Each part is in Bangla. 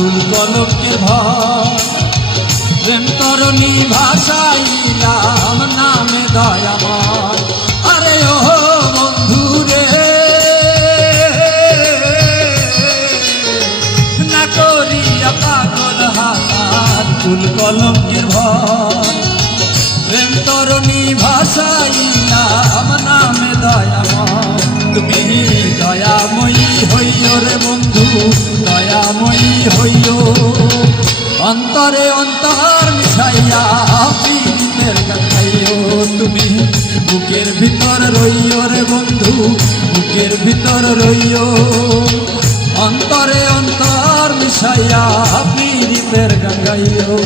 কলঙ্কের ভয়। প্রেম তরণী ভাষাইলাম নামে দয়াময়। আরে ও বন্ধু রে। না করিয়া পাগল হাসার ফুল কলঙ্কের ভয়। প্রেম তরণী ভাষাইলাম নামে দয়াময়। তুমি দয়াময়ী হইও রে বন্ধু। হইও অন্তরে অন্তর মিশাইয়া পীড়িতের গাইও। তুমি বুকের ভিতর রইও রে বন্ধু, বুকের ভিতর রইও। অন্তরে অন্তর মিশাইয়া পীড়িতের গাইও।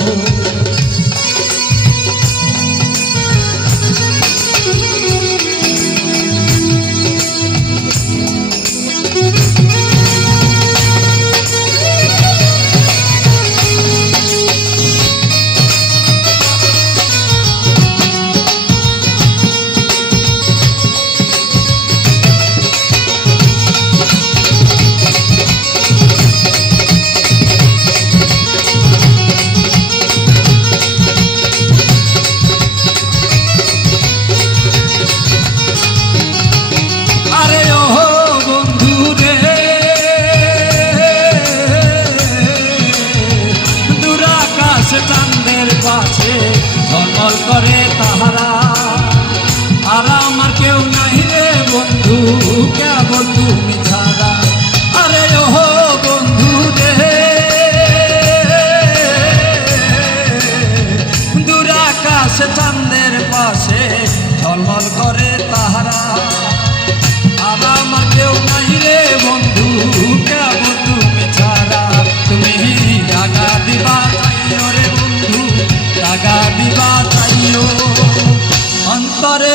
পাশে ঝলমল করে তাহারা। আর আমার কেউ নাই রে বন্ধু, কেবল তুমি ছাড়া। আরে ও বন্ধু রে। দুরাকাশ চান্দের পাশে ঝলমল করে তাহারা। আর আমার কেউ নাই রে বন্ধু অন্তরে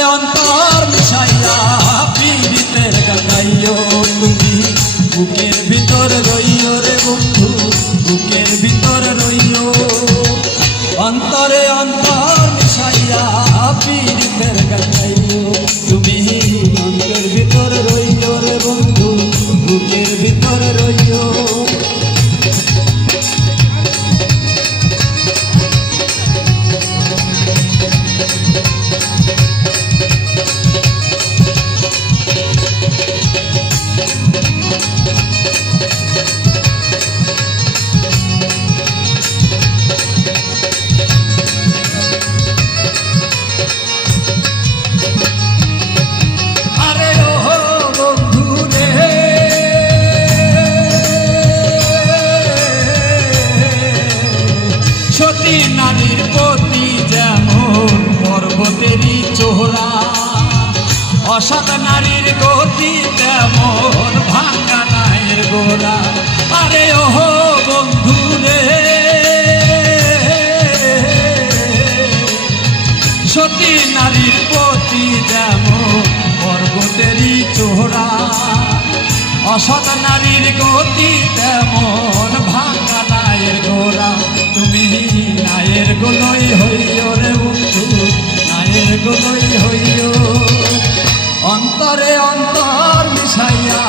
চোহরা। অসৎ নারীর গতি তেমন ভাঙ্গা নায়ের গোড়া। আরে ও বন্ধু রে। সতী নারীর প্রতি যেমন পর্বতেরই চোহরা। অসৎ নারীর গতি তেমন ভাঙা নায়ের গোড়া। তুমি নায়ের গোলই হইও রে বন্ধু। নায়ের গোলই হইও। অন্তরে অন্তর মিশাইয়া